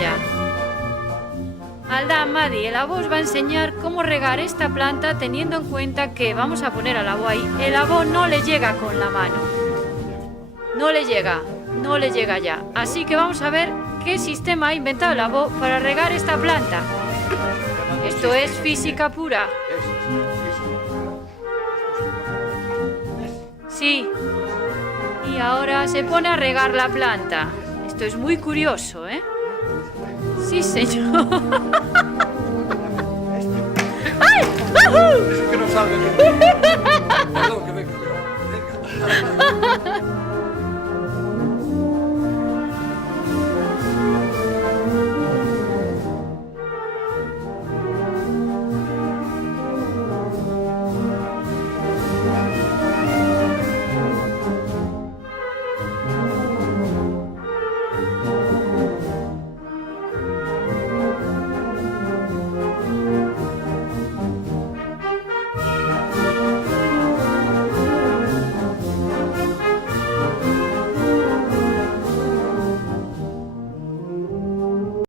ya. Aldán, Madi, el abo os va a enseñar cómo regar esta planta teniendo en cuenta que vamos a poner al abo ahí. El abo no le llega con la mano. No le llega ya. Así que vamos a ver qué sistema ha inventado el abo para regar esta planta. Esto es física pura. Sí. Y ahora se pone a regar la planta. Esto es muy curioso, ¿eh? Sí, señor. ¡Ay! Es que no salga. Perdón, que venga.